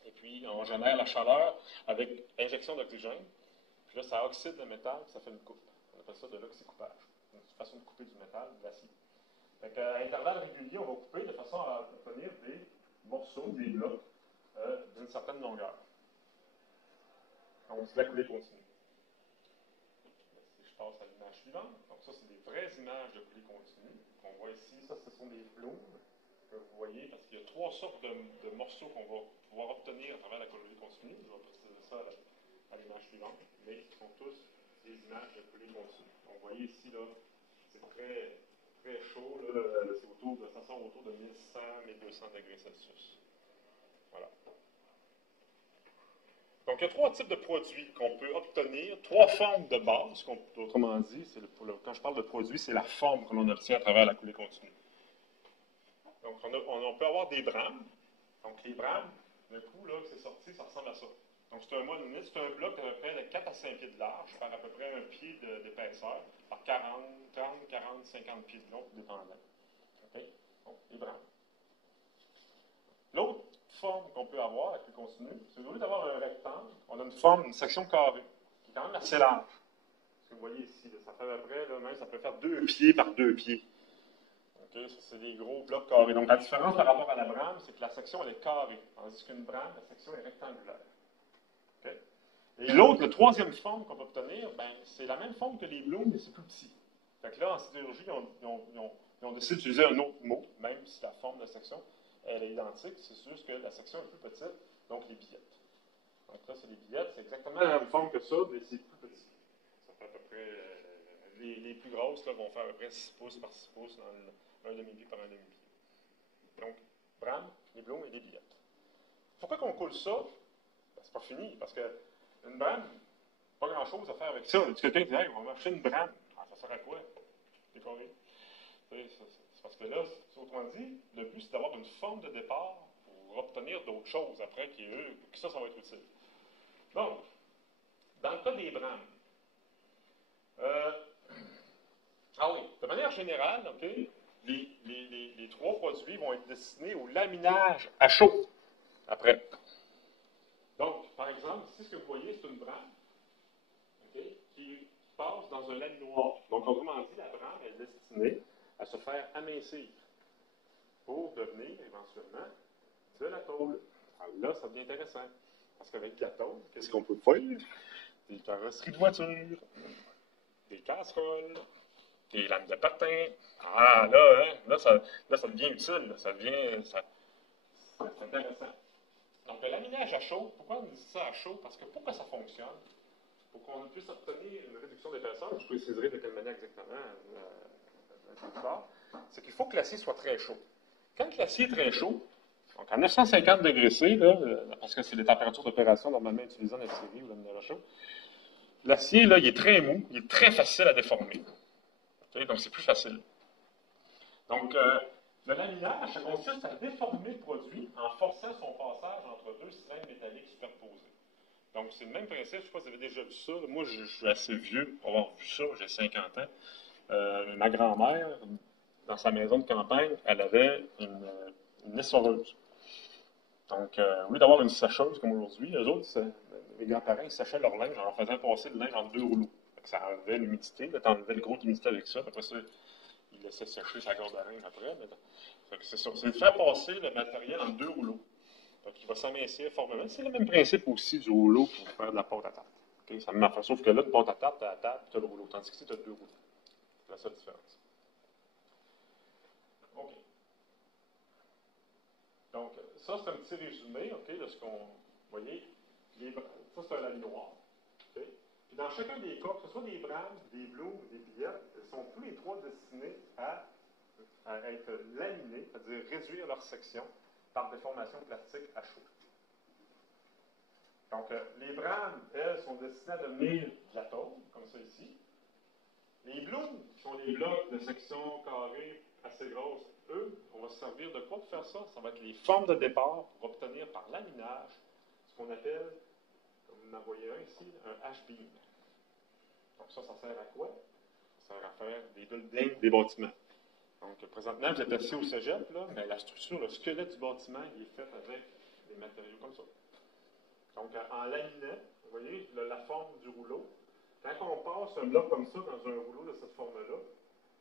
et puis on génère la chaleur avec injection d'oxygène. Puis là, ça oxyde le métal, puis ça fait une coupe. On appelle ça de l'oxycoupage. C'est une façon de couper du métal, de l'acier. Fait qu'à intervalles réguliers, on va couper de façon à obtenir des morceaux, des blocs d'une certaine longueur. Donc, c'est la coulée continue. Si je passe à l'image suivante, donc ça, c'est des vraies images de coulée continue. On voit ici, ça, ce sont des plumes que vous voyez, parce qu'il y a trois sortes de morceaux qu'on va pouvoir obtenir à travers la coulée continue. Je vais préciser ça à l'image suivante, mais ce sont tous des images de coulée continue. Donc, vous voyez ici, là, c'est très, très chaud, là, ça sort autour de 1100-1200 degrés Celsius. Voilà. Donc, il y a trois types de produits qu'on peut obtenir, trois formes de base, autrement dit, quand je parle de produit, c'est la forme que l'on obtient à travers la coulée continue. Donc, on peut avoir des brames. Donc, les brames, le coup, là, que c'est sorti, ça ressemble à ça. Donc, c'est un monolithe, c'est un bloc à peu près de 4 à 5 pieds de large, par à peu près un pied d'épaisseur, par 40, 50 pieds de long, dépendant. OK? Donc, les brames. L'autre forme qu'on peut avoir avec le continu, c'est au lieu d'avoir un rectangle, on a une section carrée, qui est quand même assez large. Ce que vous voyez ici, là, ça fait à peu près, là, même, ça peut faire 2 pieds par 2 pieds. Okay, ça, c'est des gros blocs carrés. Donc, la différence par rapport à la brame, c'est que la section, elle est carrée, tandis qu'une brame, la section est rectangulaire. Okay? Et l'autre, la troisième forme qu'on peut obtenir, ben, c'est la même forme que les blooms, mais c'est plus petit. Fait que là, en sidérurgie, ils ont décidé d'utiliser un autre mot, même si la forme de section, elle est identique, c'est juste que la section est plus petite, donc les billettes. Donc là, c'est les billettes, c'est exactement la même forme que ça, mais c'est plus petit. Ça fait à peu près, les plus grosses là, vont faire à peu près 6 pouces par 6 pouces dans un demi-pied par un demi-pied. Donc, brame, les blooms et les billettes. Pourquoi qu'on coule ça? Ben, c'est pas fini, parce qu'une brame, pas grand-chose à faire avec ça. Tu quelqu'un qui dit, hey, on va marcher une brame. Ah, ça sert à quoi? Décorer. C'est parce que là, autrement dit, le but, c'est d'avoir une forme de départ pour obtenir d'autres choses après qui ça va être utile. Donc, dans le cas des brames, ah oui, de manière générale, OK, les trois produits vont être destinés au laminage à chaud après. Donc, par exemple, ici, ce que vous voyez, c'est une brame, OK, qui passe dans un laminoir. Donc, autrement dit, la brame est destinée à se faire amincir pour devenir éventuellement de la tôle. Alors là, ça devient intéressant. Parce qu'avec de la tôle, qu'est-ce qu'on peut faire? Des carrosseries de voitures, des casseroles, des lames de patin. Ah, là, hein, là, ça devient utile. C'est intéressant. Donc, le laminage à chaud, pourquoi on dit ça à chaud? Parce que pour que ça fonctionne, pour qu'on puisse obtenir une réduction d'épaisseur, je préciserai de quelle manière exactement plus tard, c'est qu'il faut que l'acier soit très chaud. Quand l'acier est très chaud, donc à 950 degrés C, là, parce que c'est les températures d'opération normalement utilisées en aciérie ou laminage à chaud, l'acier, là, il est très mou, il est très facile à déformer. Okay? Donc, c'est plus facile. Donc, le laminage, ça consiste à déformer le produit en forçant son passage entre deux cylindres métalliques superposés. Donc, c'est le même principe, je ne sais pas si vous avez déjà vu ça. Moi, je suis assez vieux pour avoir vu ça, j'ai 50 ans. Ma grand-mère, dans sa maison de campagne, elle avait une essoreuse. Donc, au lieu d'avoir une sécheuse comme aujourd'hui, eux autres, mes grands-parents, ils séchaient leur linge en leur faisant passer le linge en deux rouleaux. Ça enlevait l'humidité, tu enlevais le gros d'humidité avec ça, après ça, ils laissaient sécher sa corde à linge après. C'est ça, c'est de faire passer le matériel en deux rouleaux. Donc, il va s'amincir formellement. C'est le même principe aussi du rouleau pour faire de la pâte à tarte. Okay? Ça me fait, sauf que là, une pâte à tarte, tu as la table, tu as le rouleau. Tandis que ici, tu as deux rouleaux. C'est la seule différence. OK. Donc, ça, c'est un petit résumé, OK, de ce qu'on. Vous voyez, ça, c'est un laminoir. Okay? Puis, dans chacun des cas, que ce soit des brames, des blooms, des billettes, ils sont tous les trois destinés à être laminés, c'est-à-dire réduire leur section par déformation plastique à chaud. Donc, les brames, elles, sont destinées à devenir de la tôle, comme ça ici. Les blooms, qui sont des blocs de section carrée assez grosses, eux, on va se servir de quoi pour faire ça? Ça va être les formes de départ pour obtenir par laminage ce qu'on appelle, comme vous en voyez un ici, un H-beam. Donc ça sert à quoi? Ça sert à faire des buildings, des bâtiments. Donc présentement, vous êtes assis au cégep, là, mais la structure, le squelette du bâtiment, il est fait avec des matériaux comme ça. Donc en laminant, vous voyez la forme du rouleau. Quand on passe un bloc comme ça dans un rouleau de cette forme-là,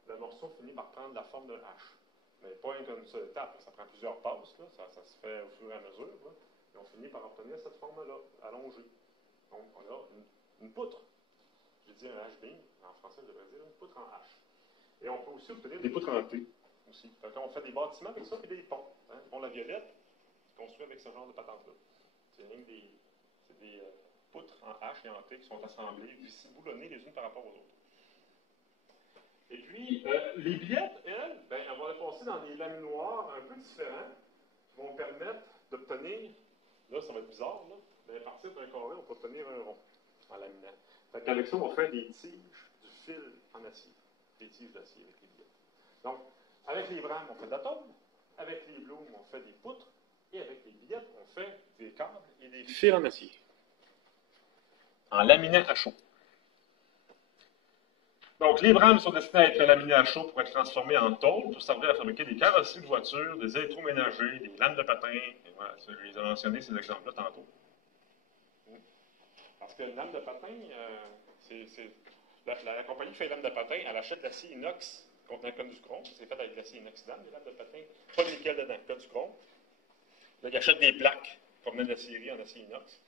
le morceau finit par prendre la forme d'un H. Mais pas une seule étape, ça prend plusieurs passes, là, ça se fait au fur et à mesure, là, et on finit par obtenir cette forme-là, allongée. Donc on a une poutre. Je dis un H-beam, en français je devrais dire une poutre en H. Et on peut aussi obtenir des poutres en T aussi. Donc on fait des bâtiments avec ça, puis des ponts. Hein. Le pont La Violette, c'est construit avec ce genre de patente-là. C'est des poutres en H et en T qui sont assemblées, ici boulonnées les unes par rapport aux autres. Et puis, les billettes, elles, elles vont être passées dans des laminoirs un peu différents qui vont permettre d'obtenir, là, ça va être bizarre, là, mais à partir d'un carré, on peut obtenir un rond en laminant. Fait qu'avec ça, on va faire des tiges, du fil en acier. Des tiges d'acier avec les billettes. Donc, avec les brames, on fait de la tôle. Avec les blooms, on fait des poutres. Et avec les billettes, on fait des câbles et des fils en acier. En laminant à chaud. Donc, les brames sont destinées à être laminées à chaud pour être transformées en tôle, pour servir à fabriquer des carrosseries de voitures, des électroménagers, des lames de patin. Et voilà, je les ai mentionnés, ces exemples-là, tantôt. Parce que une lame de patin, la compagnie qui fait les lames de patin, elle achète de l'acier inox contenant comme du chrome. C'est fait avec de l'acier inoxydable, les lames de patin. Pas de nickel dedans, que du chrome. Là, ils achètent des plaques provenant de l'aciérie en acier inox.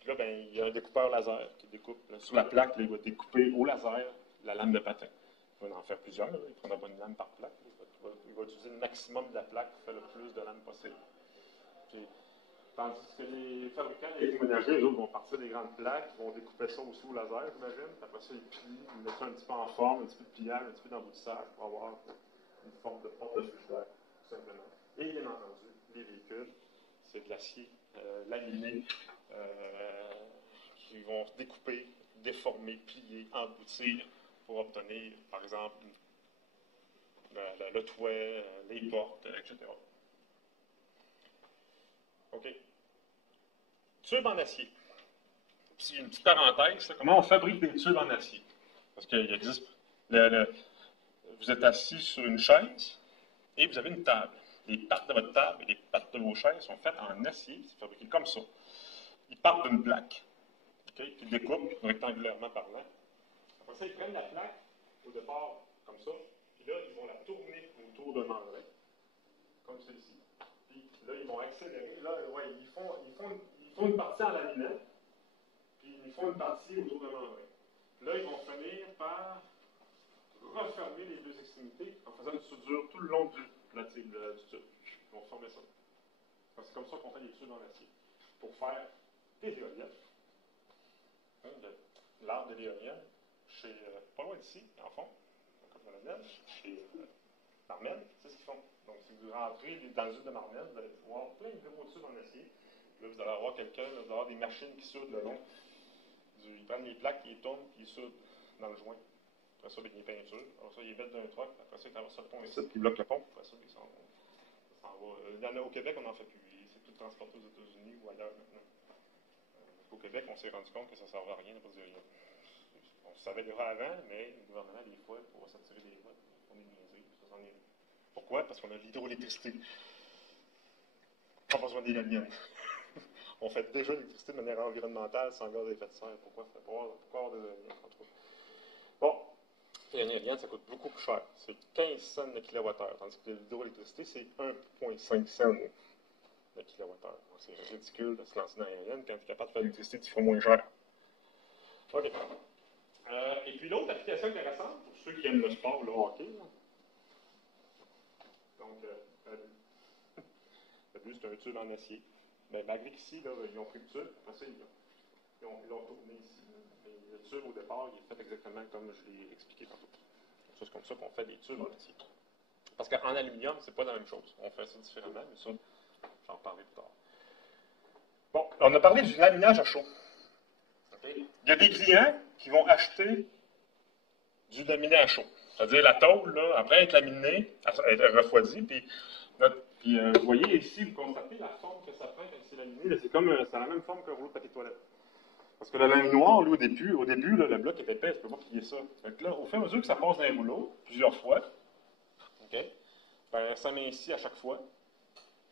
Puis là, il y a un découpeur laser qui découpe. Là, sur la plaque, là, il va découper au laser la lame de patin. Il va en faire plusieurs. Là. Il ne prendra pas une lame par plaque. Il va utiliser le maximum de la plaque pour faire le plus de lames possible. Puis, tandis que les fabricants d'électroménagers, eux autres, vont partir des grandes plaques, ils vont découper ça aussi au laser, j'imagine. Puis après ça, ils plient, ils mettent ça un petit peu en forme, un petit peu de pliage, un petit peu d'emboutissage pour avoir une forme de porte de frigidaire, tout simplement. Et bien entendu, les véhicules, c'est de l'acier laminé qui vont découper, déformer, plier, emboutir pour obtenir, par exemple, le toit, les portes, etc. OK. Tube en acier. Une petite parenthèse, là, comment on fabrique des tubes en acier? Parce qu'il existe. Vous êtes assis sur une chaise et vous avez une table. Les pattes de votre table et les pattes de vos chaises sont faites en acier, c'est fabriqué comme ça. Ils partent d'une plaque, okay, qu'ils découpent rectangulairement parlant. Après ça, ils prennent la plaque au départ comme ça, puis là, ils vont la tourner autour d'un membrane, comme celle-ci. Puis là, ils vont accélérer. Là, ouais, ils font une partie en laminette, puis ils font une partie autour d'un membrane. Là, ils vont finir par refermer les deux extrémités en faisant une soudure tout le long du tube. Ils vont former ça. C'est comme ça qu'on fait des tubes en acier. Pour faire des éoliennes. L'arbre de l'éolienne, chez, pas loin d'ici, en fond, chez Marmel, c'est ce qu'ils font. Donc, si vous rentrez dans le sud de Marmel, vous allez voir plein de gros tubes en acier. Là, vous allez avoir quelqu'un, vous allez avoir des machines qui soudent le long. Ils prennent les plaques, ils tournent, puis ils soudent dans le joint. Après ça, des peintures. Après ça, ils mettent d'un truck. Après ça, ils traversent le pont ici, puis ils bloquent le pont. Après ça, ils s'en vont. Il y en a au Québec, on n'en fait plus. C'est tout transporté aux États-Unis ou ailleurs maintenant. Au Québec, on s'est rendu compte que ça ne servait à rien de pas dire rien. On savait déjà avant, mais le gouvernement, des fois, pour s'attirer des votes, on est niaisé. Pourquoi? Parce qu'on a de l'hydroélectricité. Pas besoin d'éoliennes. On fait déjà l'électricité de manière environnementale sans gaz à effet de serre. Pourquoi avoir des éoliennes? Bon, l'éolienne, ça coûte beaucoup plus cher. C'est 15 cents de kilowattheure, tandis que l'hydroélectricité, c'est 1,5 cents de kilowattheure. C'est ridicule de se lancer dans l'éolienne quand tu es capable de faire l'électricité 10 fois moins cher. OK. Et puis l'autre application intéressante, pour ceux qui aiment le sport, le hockey, là. Donc, le but, c'est un tube en acier. Mais malgré qu'ici, là, ils ont pris le tube, après ça, ils l'ont tourné ici. Mais le tube, au départ, il est fait exactement comme je l'ai expliqué tantôt. C'est comme ça qu'on fait des tubes en acier. Parce qu'en aluminium, c'est pas la même chose. On fait ça différemment, mais ça, j'en reparlerai plus tard. Bon, on a parlé du laminage à chaud. Okay. Il y a des clients qui vont acheter du laminé à chaud. C'est-à-dire la tôle, là, après être laminée, elle refroidie, puis vous voyez ici, vous constatez la forme que ça prend quand c'est laminé. C'est la même forme qu'un rouleau de papier toilette. Parce que la laine noire, lui, au début là, le bloc est épais, tu ne peux pas plier ça. Donc là, au fur et à mesure que ça passe dans les rouleaux, plusieurs fois, okay, ben, ça met ici à chaque fois.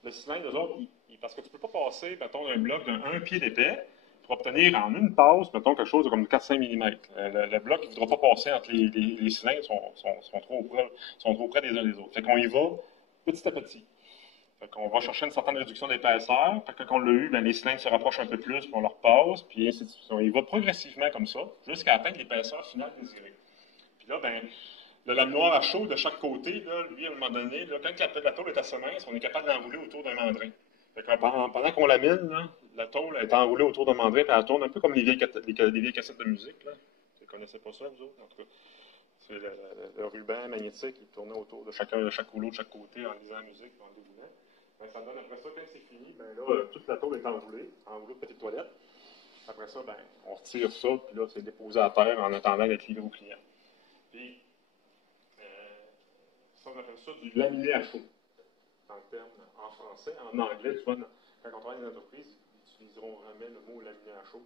Le cylindre, eux autres, parce que tu ne peux pas passer, mettons, un bloc d'un pied d'épais pour obtenir en une passe, mettons, quelque chose de comme 4-5 mm. Le bloc, il ne voudra pas passer entre les cylindres, sont trop près des uns des autres. Fait qu'on y va petit à petit. Fait qu'on va chercher une certaine réduction d'épaisseur. Fait que quand on l'a eu, ben, les cylindres se rapprochent un peu plus, puis on leur passe, puis ainsi de suite. On y va progressivement comme ça, jusqu'à atteindre l'épaisseur finale désirée. Puis là, ben, le laminoir à chaud de chaque côté, là, lui, à un moment donné, là, quand la tôle est assez mince, on est capable d'enrouler autour d'un mandrin. Fait que pendant qu'on lamine, là, la tôle est enroulée autour d'un mandrin, puis elle tourne un peu comme les vieilles cassettes de musique. Là. Vous ne connaissez pas ça, vous autres? En tout cas, c'est le ruban magnétique qui tournait autour de chaque rouleau de chaque côté en lisant la musique, en déboulant. Ben, ça donne après ça, quand c'est fini, ben là, toute la tôle est enroulée de petite toilette. Après ça, ben, on retire ça, puis là, c'est déposé à terre en attendant d'être livré au client. Puis, ça, on appelle ça du laminé à chaud. En termes en français, en anglais, souvent, quand on travaille dans les entreprises, ils utiliseront jamais le mot laminé à chaud.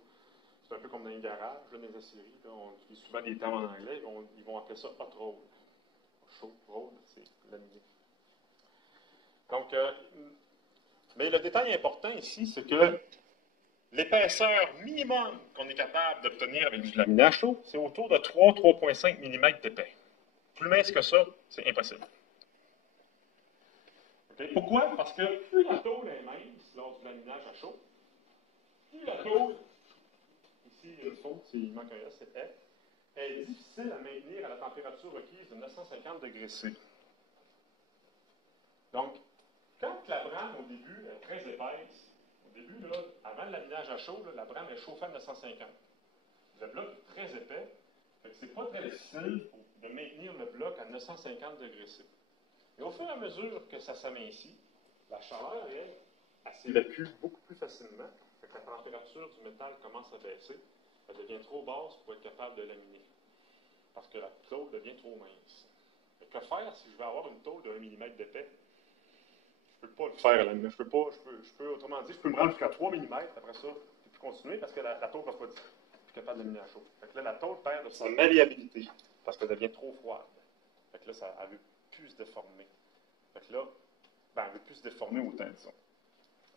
C'est un peu comme dans les garages, là, dans les aciéries, là, on utilise souvent des termes en anglais, ils vont appeler ça hot roll. Chaud, roll, c'est laminé. Donc, mais le détail important ici, c'est que l'épaisseur minimum qu'on est capable d'obtenir avec du laminé à chaud, c'est autour de 3,5 mm d'épais. Plus mince que ça, c'est impossible. Okay? Pourquoi? Parce que plus la tôle est mince lors du laminage à chaud, plus la tôle, ici il y a une faute, il manque un S, c'est F, est difficile à maintenir à la température requise de 950 degrés C. Donc, quand la brame au début est très épaisse, au début, là, avant le laminage à chaud, là, la brame est chauffée à 950. Le bloc est très épais, c'est pas très difficile de maintenir le bloc à 950 degrés C. Et au fur et à mesure que ça s'amincit, la chaleur, elle s'évacue beaucoup plus facilement. Fait que la température du métal commence à baisser. Elle devient trop basse pour être capable de laminer. Parce que la tôle devient trop mince. Que faire si je veux avoir une tôle de 1 mm d'épais? Je ne peux pas le faire à la main. Autrement dit, je peux me rendre jusqu'à 3 mm après ça, et puis continuer parce que la tôle va pas être plus capable de laminer à chaud. Fait que là, la tôle perd de sa malléabilité parce qu'elle devient trop froide. Fait que là, elle ne veut plus se déformer. Fait que là, elle ne veut plus se déformer autant, disons.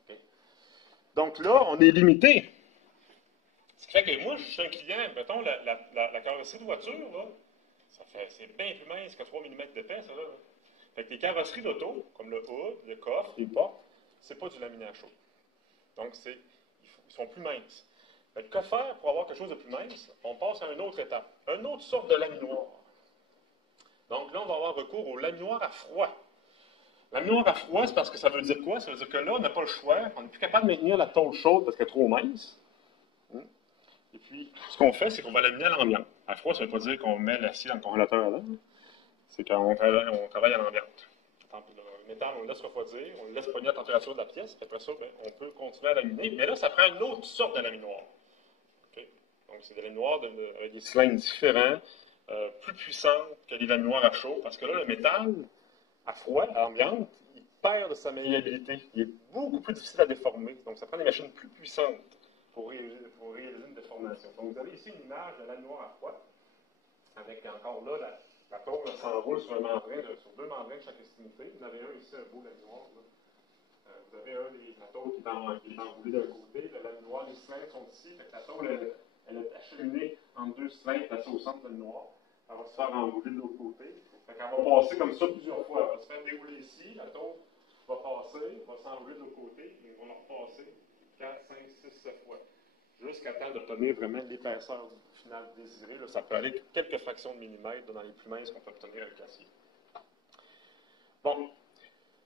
Okay. Donc là, on est limité. Ce qui fait que moi, je suis un client, mettons, la carrosserie de voiture, là, c'est bien plus mince que 3 mm d'épais, ça, là. Fait que les carrosseries d'auto, comme le hood, le coffre, les portes, c'est pas du laminé à chaud. Donc, ils sont plus minces. Fait que faire pour avoir quelque chose de plus mince? On passe à une autre étape, une autre sorte de laminoir. Donc là, on va avoir recours au laminoir à froid. Laminoir à froid, c'est parce que ça veut dire quoi? Ça veut dire que là, on n'a pas le choix, on n'est plus capable de maintenir la tôle chaude parce qu'elle est trop mince. Et puis, ce qu'on fait, c'est qu'on va laminer à l'ambiance. À froid, ça ne veut pas dire qu'on met l'acier dans le congélateur là. C'est qu'on travaille à l'ambiance. Le métal, on le laisse refroidir, on le laisse pogner à la température de la pièce, après ça, on peut continuer à laminer. Mais là, ça prend une autre sorte de laminoir. Okay? Donc, c'est des laminoirs avec des cylindres différents, plus puissantes que les laminoirs à chaud, parce que là, le métal, à froid, à l'ambiance, il perd de sa malléabilité. Il est beaucoup plus difficile à déformer. Donc, ça prend des machines plus puissantes pour réaliser une déformation. Donc, vous avez ici une image de laminoir à froid, avec encore là la tôle s'enroule sur sur 2 membranes de chaque extrémité. Vous en avez un ici, un beau laminoir. Vous avez la tôle qui est enroulée d'un côté, le laminoir, les cylindres sont ici. Fait que la tôle, elle est acheminée entre 2 cylindres placés au centre de laminoir. Elle va se faire enrouler de l'autre côté. Fait qu'elle va passer comme ça plusieurs fois. Elle va se faire dérouler ici, la tôle va passer, va s'enrouler de l'autre côté, et on va repasser 4, 5, 6, 7 fois. Jusqu'à temps d'obtenir vraiment l'épaisseur finale désirée. Là, ça peut aller quelques fractions de millimètres dans les plus minces qu'on peut obtenir avec l'acier. Bon.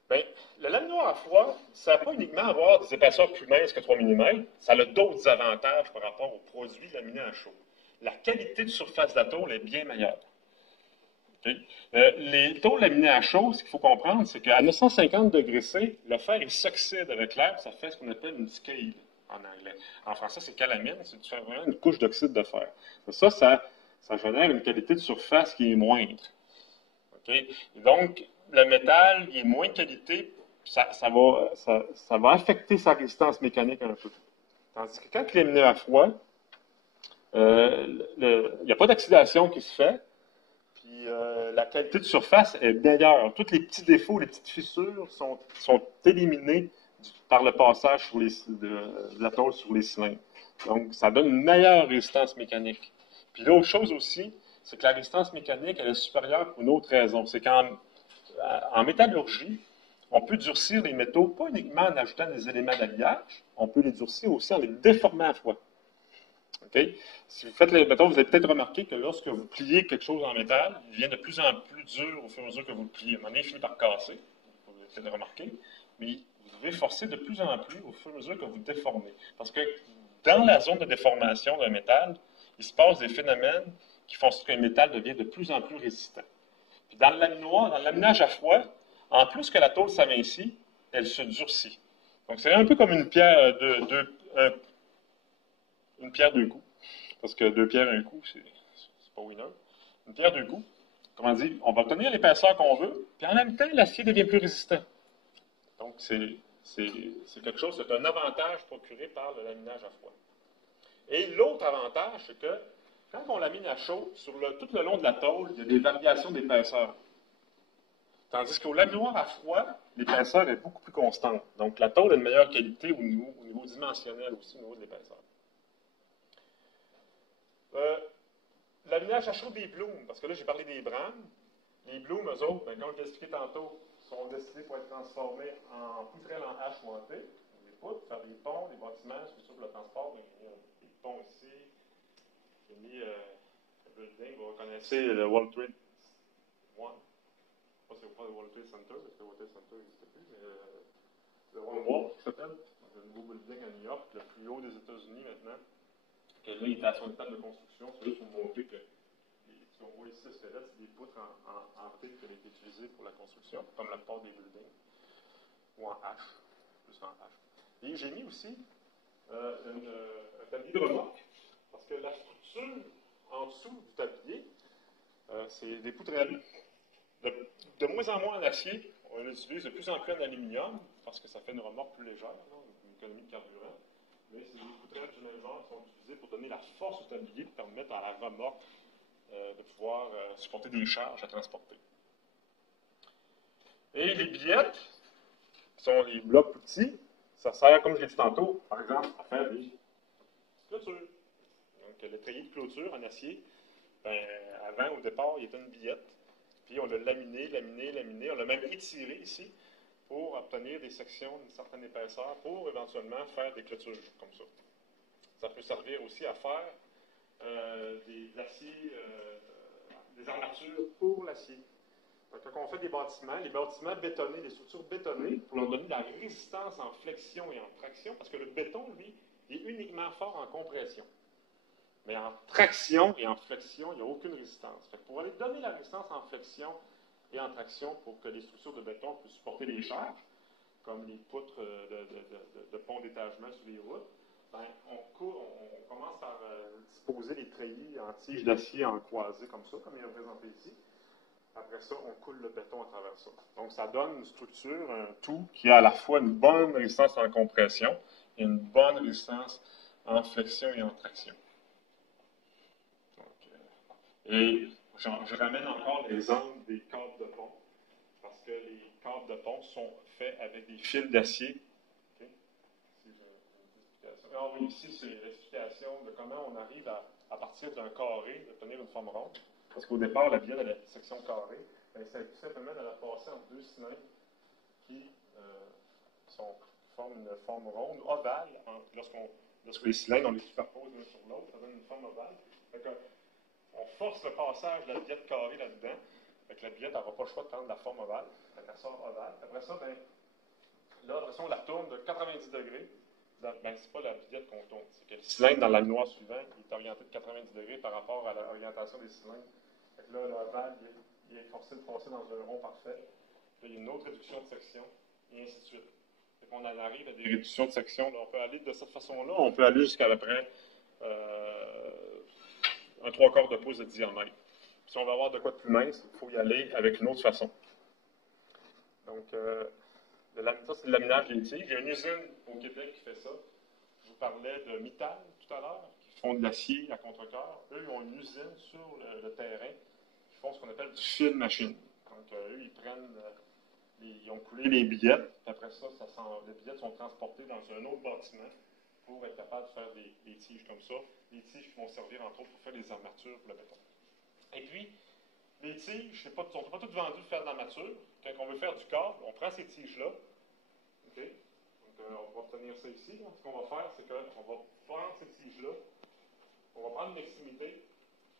Bien, le laminoir à froid, ça n'a pas uniquement avoir des épaisseurs plus minces que 3 mm, ça a d'autres avantages par rapport aux produits laminés à chaud. La qualité de surface de la tôle est bien meilleure. Okay? Les tôles laminées à chaud, ce qu'il faut comprendre, c'est qu'à 950 degrés C, le fer s'oxyde avec l'air, ça fait ce qu'on appelle une scale en anglais. En français, c'est calamine, c'est vraiment une couche d'oxyde de fer. Ça génère une qualité de surface qui est moindre. Okay? Et donc, le métal, il est moins de qualité, ça va affecter sa résistance mécanique un peu. Tandis que quand il est laminé à froid, il n'y a pas d'oxydation qui se fait, puis la qualité de surface est meilleure. Tous les petits défauts, les petites fissures sont éliminés par le passage de la tôle sur les cylindres. Donc, ça donne une meilleure résistance mécanique. Puis l'autre chose aussi, c'est que la résistance mécanique, elle est supérieure pour une autre raison. C'est qu'en métallurgie, on peut durcir les métaux, pas uniquement en ajoutant des éléments d'alliage, on peut les durcir aussi en les déformant à froid. Okay? Si vous faites mettons, vous avez peut-être remarqué que lorsque vous pliez quelque chose en métal, il devient de plus en plus dur au fur et à mesure que vous le pliez. À un moment donné, il finit par casser. Vous avez peut-être remarqué. Mais vous devez forcer de plus en plus au fur et à mesure que vous déformez. Parce que dans la zone de déformation d'un métal, il se passe des phénomènes qui font que le métal devient de plus en plus résistant. Puis dans le laminage à froid, en plus que la tôle s'amincit, elle se durcit. Donc c'est un peu comme une pierre une pierre deux coups. Parce que 2 pierres un coup, c'est pas winner. Une pierre deux coups. Comment dire, on va obtenir l'épaisseur qu'on veut, puis en même temps, l'acier devient plus résistant. Donc, c'est quelque chose, c'est un avantage procuré par le laminage à froid. Et l'autre avantage, c'est que quand on lamine à chaud, tout le long de la tôle, il y a des variations d'épaisseur. Tandis qu'au laminoir à froid, l'épaisseur est beaucoup plus constante. Donc, la tôle a une meilleure qualité au niveau dimensionnel aussi, au niveau de l'épaisseur. Laminage à chaud des blooms, parce que là, j'ai parlé des brames. Les blooms, eux autres, comme je l'ai expliqué tantôt, sont destinés pour être transformés en poutrelles en H ou en T. Des poutres, faire des ponts, des bâtiments, c'est sûr pour le transport. Il y a des ponts ici. J'ai mis le building, vous reconnaissez le World Trade 1. Je ne sais pas si c'est pas le World Trade Center, parce que le World Trade Center n'existe plus, mais le One World qui s'appelle, le nouveau building à New York, le plus haut des États-Unis maintenant. Que là, il est à son étape de construction. C'est juste pour montrer que ce qu'on voit ici, c'est des poutres en T qui ont été utilisées pour la construction, comme la plupart des buildings, ou en H, plus en H. Et j'ai mis aussi un tablier de remorque, parce que la structure en dessous du tablier, c'est des poutrelles. De moins en moins en acier, on l'utilise de plus en plus en aluminium, parce que ça fait une remorque plus légère, là, une économie de carburant. Mais c'est des poutrelles du même genre qui sont utilisées pour donner la force au tablier, pour permettre à la remorque de pouvoir supporter des charges à transporter. Et les billettes, qui sont les blocs plus petits, ça sert, comme je l'ai dit tantôt, par exemple, à faire des clôtures. Donc, le treillis de clôture en acier, ben, avant, au départ, il était une billette. Puis on l'a laminé. On l'a même étiré ici pour obtenir des sections d'une certaine épaisseur pour éventuellement faire des clôtures comme ça. Ça peut servir aussi à faire des aciers, des armatures pour l'acier. Donc, quand on fait des bâtiments, les bâtiments bétonnés, des structures bétonnées, pour leur donner de la résistance en flexion et en traction, parce que le béton, lui, il est uniquement fort en compression. Mais en traction et en flexion, il n'y a aucune résistance. Fait que pour aller donner la résistance en flexion et en traction pour que les structures de béton puissent supporter les charges, comme les poutres de pont d'étagement sur les routes, ben, on commence par disposer les treillis en tiges d'acier en croisée comme ça, comme il est représenté ici. Après ça, on coule le béton à travers ça. Donc, ça donne une structure, un tout, qui a à la fois une bonne résistance en compression et une bonne résistance en flexion et en traction. Et je ramène encore l'exemple des câbles de pont, parce que les câbles de pont sont faits avec des fils d'acier. Okay? Alors, ici, c'est l'explication de comment on arrive à partir d'un carré, d'obtenir une forme ronde. Parce qu'au départ, la billette, elle a une section carrée. C'est tout simplement de la passer entre deux cylindres qui forment une forme ronde, ovale. Lorsque les cylindres, on les superpose l'un sur l'autre, ça donne une forme ovale. On force le passage de la billette carrée là-dedans. La billette n'aura pas le choix de prendre la forme ovale. Elle sort ovale. Après ça, après ça, on la tourne de 90 degrés. C'est pas la billette qu'on tourne. C'est que le cylindre dans l'anoir suivant, il est orienté de 90 degrés par rapport à l'orientation des cylindres. Là, l'ovale, il est forcé de passer dans un rond parfait. Là, il y a une autre réduction de section, et ainsi de suite. On en arrive à des réductions de section. Là, on peut aller de cette façon-là, on peut aller jusqu'à peu près un 3/4 de pouce de diamètre. Si on veut avoir de quoi de plus mince, il faut y aller avec une autre façon. Donc, ça, c'est le laminage des tiges. Il y a une usine au Québec qui fait ça. Je vous parlais de Mittal tout à l'heure, qui font de l'acier à contre-cœur. Eux, ils ont une usine sur le terrain qui font ce qu'on appelle du fil machine. Donc, eux, ils ont coulé les billettes, puis après ça, les billettes sont transportées dans un autre bâtiment pour être capable de faire des tiges comme ça. Des tiges qui vont servir, entre autres, pour faire des armatures pour le béton. Et puis, les tiges, ne sont pas toutes vendues pour faire de l'armature. Quand on veut faire du câble, on prend ces tiges-là. Okay? Donc, on va obtenir ça ici. Ce qu'on va faire, c'est qu'on va prendre ces tiges-là, on va prendre une extrémité,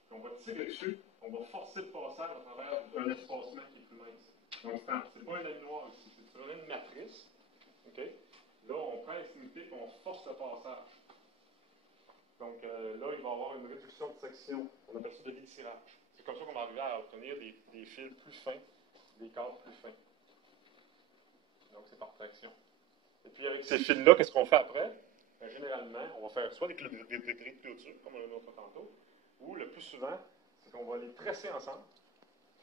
puis on va tirer dessus, on va forcer le passage à travers un espacement qui est plus mince. Donc, ce n'est pas un laminoir ici, c'est vraiment une matrice. Okay? Là, on prend l'extrémité et on force le passage. Donc, là, il va y avoir une réduction de section. On appelle ça de l'étirage. C'est comme ça qu'on va arriver à obtenir des fils plus fins, des câbles plus fins. Donc, c'est par traction. Et puis, avec ces fils-là, qu'est-ce qu'on fait après? Généralement, on va faire soit des traits de clôture, comme on l'a montré tantôt, ou le plus souvent, c'est qu'on va les tresser ensemble,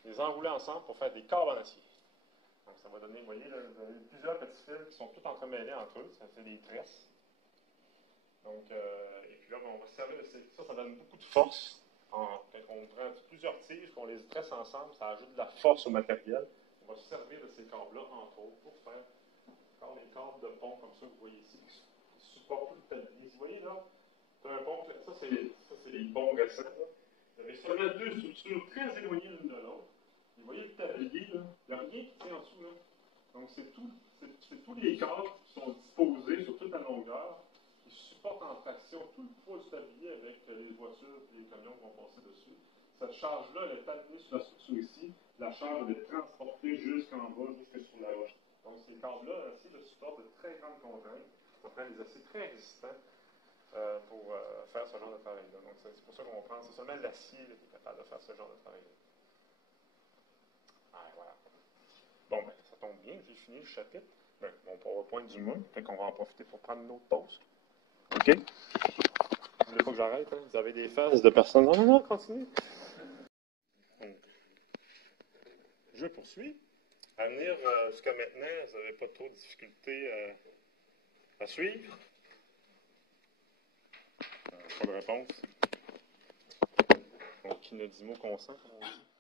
les enrouler ensemble pour faire des câbles en acier. Donc, ça va donner, vous voyez, là, vous avez plusieurs petits fils qui sont tous entremêlés entre eux. Ça fait des tresses. Donc, et puis là, on va se servir de ça donne beaucoup de force. Quand on prend plusieurs tiges, qu'on les tresse ensemble, ça ajoute de la force au matériel. On va se servir de ces câbles-là, entre autres, pour faire les câbles de pont, comme ça, vous voyez ici, qui supportent tout le tablier. Vous voyez là, c'est un pont, ça c'est les ponts récents. Là. Vous avez seulement deux structures très éloignées l'une de l'autre. Vous voyez le tablier, là, il n'y a rien qui tient en dessous. Là. Donc, c'est tous les câbles qui sont disposés sur toute la longueur, qui supportent en traction tout le poids du tablier avec les voitures et les camions qui vont passer dessus. Cette charge-là, elle est amenée sur la structure ici. La charge elle est transportée jusqu'en bas, jusque sur la roche. Donc, ces câbles-là, ainsi, supportent de très grandes contraintes. Ça prend des aciers très résistants pour faire ce genre de travail-là. Donc, c'est pour ça qu'on prend, c'est seulement l'acier qui est capable de faire ce genre de travail-là. Ah, voilà. Bon, ben, ça tombe bien, j'ai fini le chapitre. Ben, mon PowerPoint du mois, fait qu'on va en profiter pour prendre une autre pause. OK? Vous voulez pas que j'arrête, hein? Vous avez des faces de personnes. Non, continue. Je poursuis. À venir jusqu'à maintenant, vous n'avez pas trop de difficultés à suivre? Pas de réponse. Donc, qui ne dit mot consent, comme on dit.